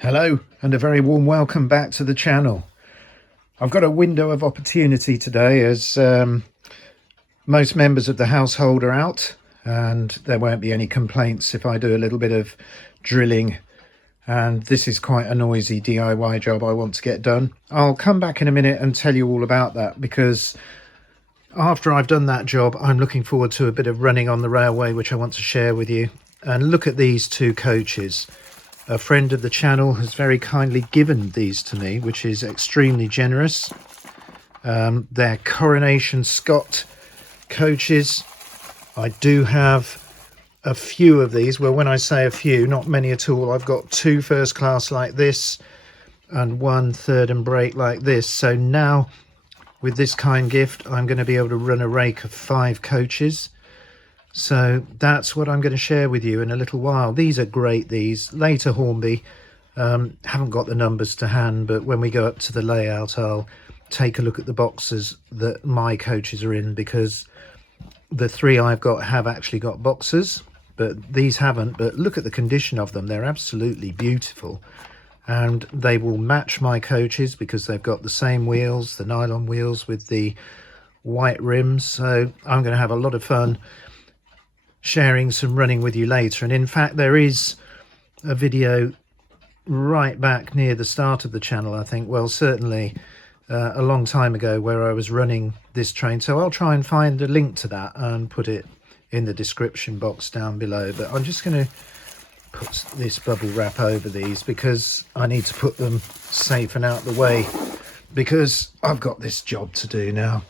Hello and a very warm welcome back to the channel. I've got a window of opportunity today as most members of the household are out, and there won't be any complaints if I do a little bit of drilling, and this is quite a noisy DIY job I want to get done. I'll come back in a minute and tell you all about that, because after I've done that job I'm looking forward to a bit of running on the railway which I want to share with you. And look at these two coaches. A friend of the channel has very kindly given these to me, which is extremely generous. They're Coronation Scot Coaches. I do have a few of these. Well, when I say a few, not many at all. I've got two first class like this and one third and brake like this. So now with this kind gift, I'm going to be able to run a rake of 5 coaches. So that's what I'm going to share with you in a little while. These are great, these. Later Hornby. Haven't got the numbers to hand, but when we go up to the layout, I'll take a look at the boxes that my coaches are in, because the 3 I've got have actually got boxes, but these haven't. But look at the condition of them. They're absolutely beautiful. And they will match my coaches because they've got the same wheels, the nylon wheels with the white rims. So I'm going to have a lot of fun sharing some running with you later. And in fact, there is a video right back near the start of the channel, I think, well, certainly a long time ago, where I was running this train. So I'll try and find a link to that and put it in the description box down below. But I'm just going to put this bubble wrap over these because I need to put them safe and out the way, because I've got this job to do now.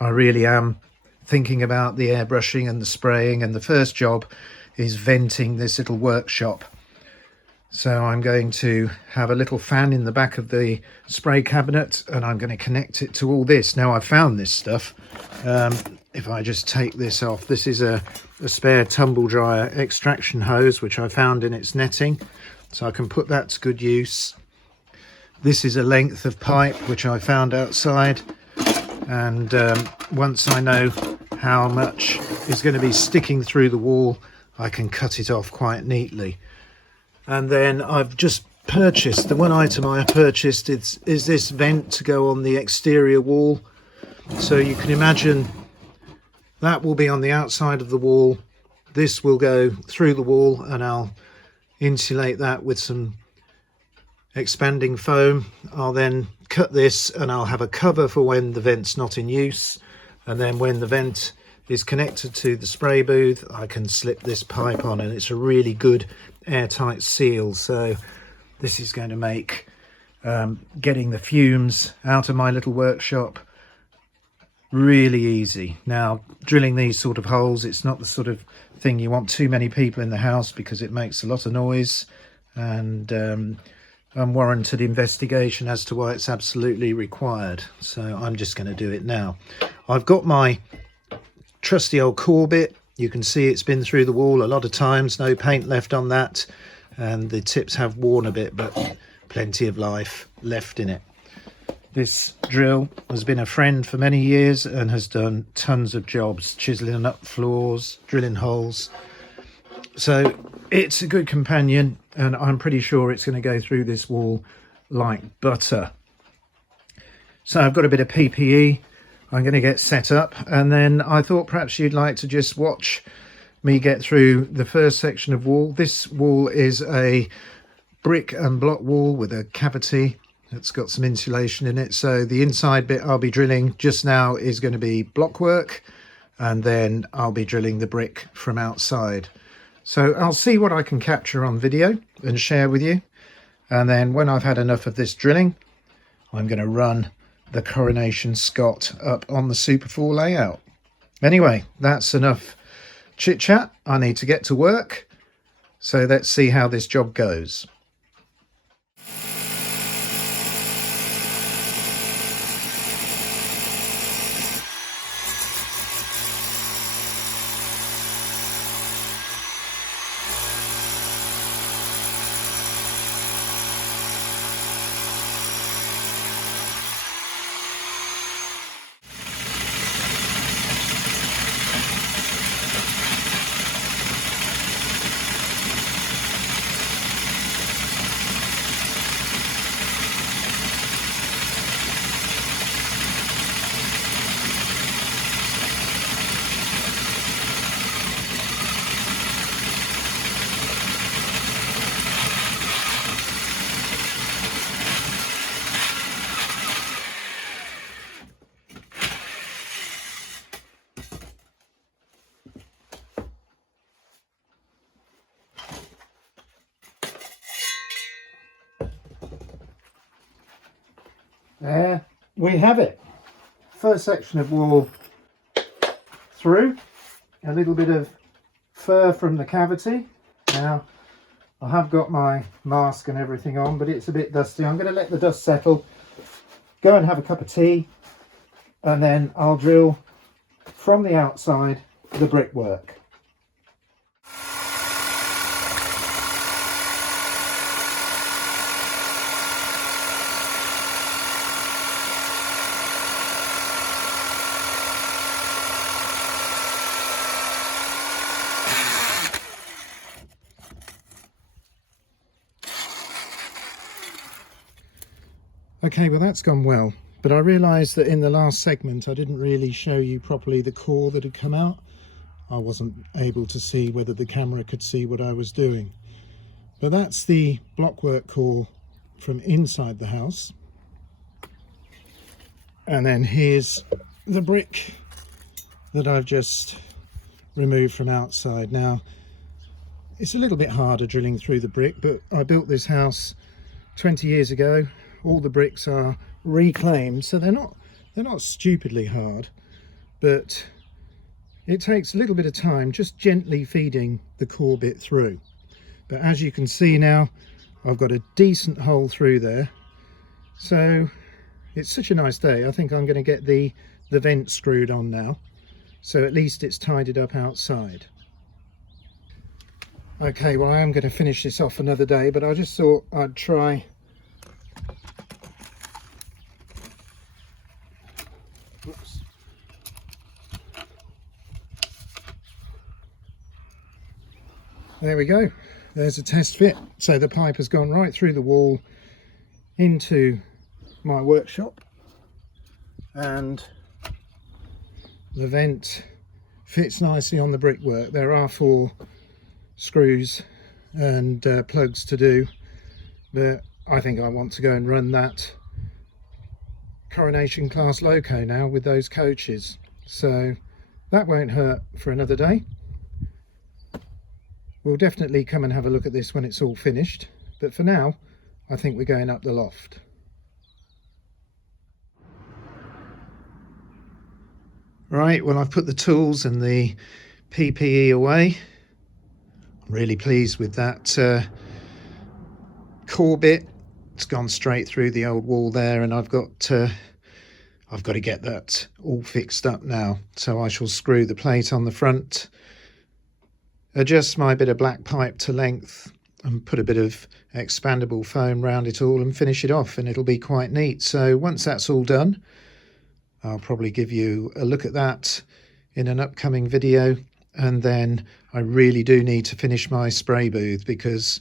I really am thinking about the airbrushing and the spraying, and the first job is venting this little workshop. So I'm going to have a little fan in the back of the spray cabinet, and I'm going to connect it to all this. Now I've found this stuff. If I just take this off, this is a spare tumble dryer extraction hose which I found in its netting, so I can put that to good use. This is a length of pipe which I found outside, and once I know how much is going to be sticking through the wall, I can cut it off quite neatly. And then I've just purchased, the one item I purchased is this vent to go on the exterior wall. So you can imagine that will be on the outside of the wall. This will go through the wall, and I'll insulate that with some expanding foam. I'll then cut this and I'll have a cover for when the vent's not in use, and then when the vent is connected to the spray booth, I can slip this pipe on, and it's a really good airtight seal. So this is going to make getting the fumes out of my little workshop really easy. Now, drilling these sort of holes, it's not the sort of thing you want too many people in the house, because it makes a lot of noise, and unwarranted investigation as to why it's absolutely required. So I'm just going to do it now. I've got my trusty old core bit. You can see it's been through the wall a lot of times, no paint left on that, and the tips have worn a bit, but plenty of life left in it. This drill has been a friend for many years and has done tons of jobs, chiseling up floors, drilling holes. So it's a good companion, and I'm pretty sure it's going to go through this wall like butter. So I've got a bit of PPE. I'm going to get set up, and then I thought perhaps you'd like to just watch me get through the first section of wall. This wall is a brick and block wall with a cavity. It's got some insulation in it. So the inside bit I'll be drilling just now is going to be block work, and then I'll be drilling the brick from outside. So I'll see what I can capture on video and share with you. And then when I've had enough of this drilling, I'm going to run the Coronation Scot up on the Super 4 layout. Anyway, that's enough chit chat. I need to get to work. So let's see how this job goes. There we have it. First section of wall through. A little bit of fur from the cavity. Now I have got my mask and everything on, but it's a bit dusty. I'm going to let the dust settle, go and have a cup of tea, and then I'll drill from the outside the brickwork. Okay, well that's gone well, but I realised that in the last segment I didn't really show you properly the core that had come out. I wasn't able to see whether the camera could see what I was doing. But that's the blockwork core from inside the house. And then here's the brick that I've just removed from outside. Now, it's a little bit harder drilling through the brick, but I built this house 20 years ago. All the bricks are reclaimed, so they're not stupidly hard, but it takes a little bit of time just gently feeding the core bit through. But as you can see now, I've got a decent hole through there, so it's such a nice day. I think I'm going to get the vent screwed on now, so at least it's tidied up outside. Okay, well I am going to finish this off another day, but I just thought I'd try There we go, there's a test fit. So the pipe has gone right through the wall into my workshop, and the vent fits nicely on the brickwork. There are 4 screws and plugs to do, but I think I want to go and run that Coronation class Loco now with those coaches, so that won't hurt for another day. We'll definitely come and have a look at this when it's all finished, but for now I think we're going up the loft. Right, well I've put the tools and the PPE away. I'm really pleased with that core bit. It's gone straight through the old wall there, and I've got to get that all fixed up now. So I shall screw the plate on the front, adjust my bit of black pipe to length, and put a bit of expandable foam round it all and finish it off, and it'll be quite neat. So once that's all done, I'll probably give you a look at that in an upcoming video. And then I really do need to finish my spray booth, because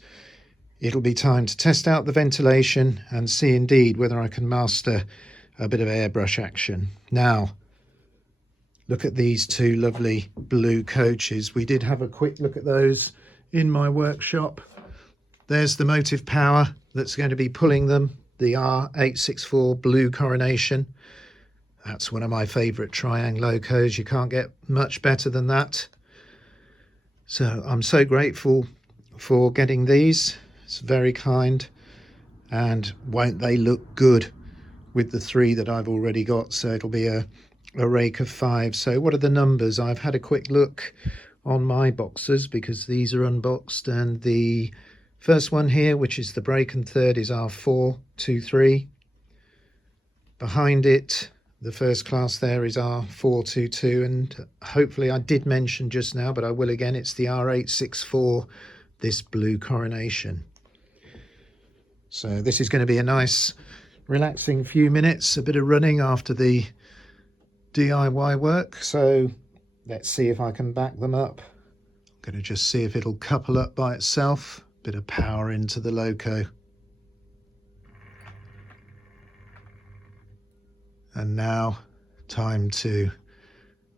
it'll be time to test out the ventilation and see indeed whether I can master a bit of airbrush action. Now, look at these 2 lovely blue coaches. We did have a quick look at those in my workshop. There's the motive power that's going to be pulling them, the R.864 blue Coronation. That's one of my favourite triang Locos. You can't get much better than that. So I'm so grateful for getting these. It's very kind, and won't they look good with the 3 that I've already got. So it'll be a rake of 5. So what are the numbers? I've had a quick look on my boxes because these are unboxed, and the first one here, which is the break and third, is R.423. Behind it, the first class there is R.422, and hopefully I did mention just now, but I will again, it's the R.864, this blue Coronation. So this is going to be a nice relaxing few minutes, a bit of running after the DIY work. So let's see if I can back them up. I'm going to just see if it'll couple up by itself. Bit of power into the Loco. And now time to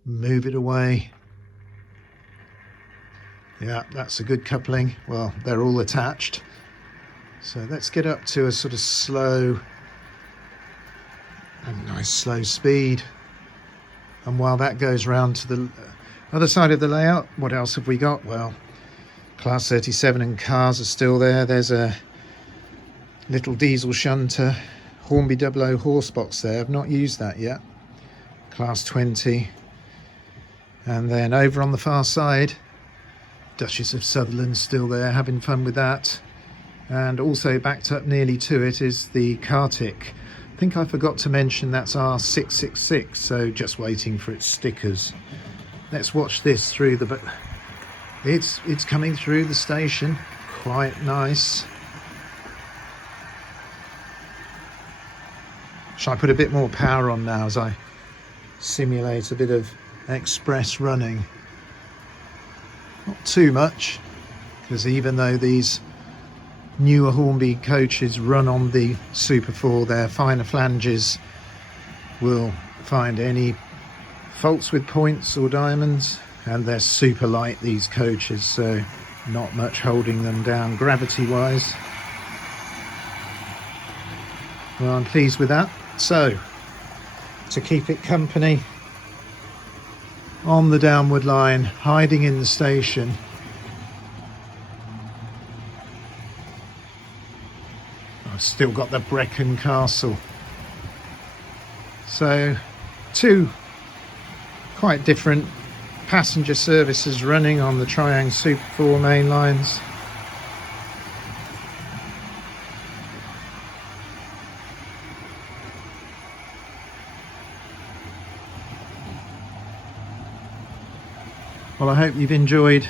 move it away. Yeah, that's a good coupling. Well, they're all attached. So let's get up to a sort of slow, a nice slow speed. And while that goes round to the other side of the layout, what else have we got? Well, Class 37 and cars are still there. There's a little diesel shunter, Hornby 00 horse box there. I've not used that yet. Class 20. And then over on the far side, Duchess of Sutherland still there, having fun with that. And also backed up nearly to it is the Kartik. I think I forgot to mention that's R.864, so just waiting for its stickers. Let's watch this through the... It's coming through the station. Quite nice. Shall I put a bit more power on now as I simulate a bit of express running? Not too much, because even though these newer Hornby coaches run on the Super 4, their finer flanges will find any faults with points or diamonds, and they're super light, these coaches, so not much holding them down gravity wise. Well, I'm pleased with that. So to keep it company on the downward line, hiding in the station, I've still got the Brecon Castle. So two quite different passenger services running on the Triangle Super 4 main lines. Well, I hope you've enjoyed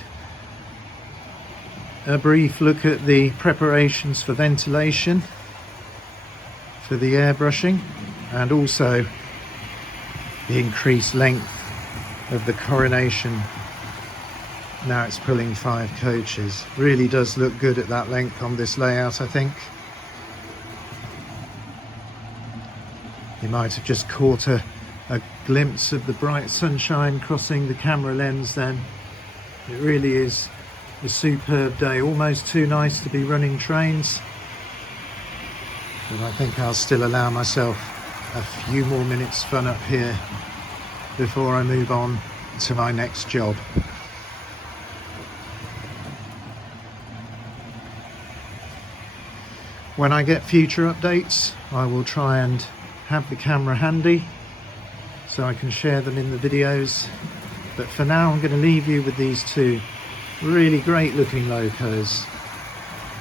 a brief look at the preparations for ventilation for the airbrushing, and also the increased length of the Coronation. Now it's pulling 5 coaches. Really does look good at that length on this layout, I think. You might have just caught a glimpse of the bright sunshine crossing the camera lens then. It really is a superb day, almost too nice to be running trains. But I think I'll still allow myself a few more minutes fun up here before I move on to my next job. When I get future updates, I will try and have the camera handy so I can share them in the videos. But for now, I'm going to leave you with these two really great looking Locos.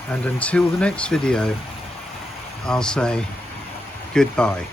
And until the next video, I'll say goodbye.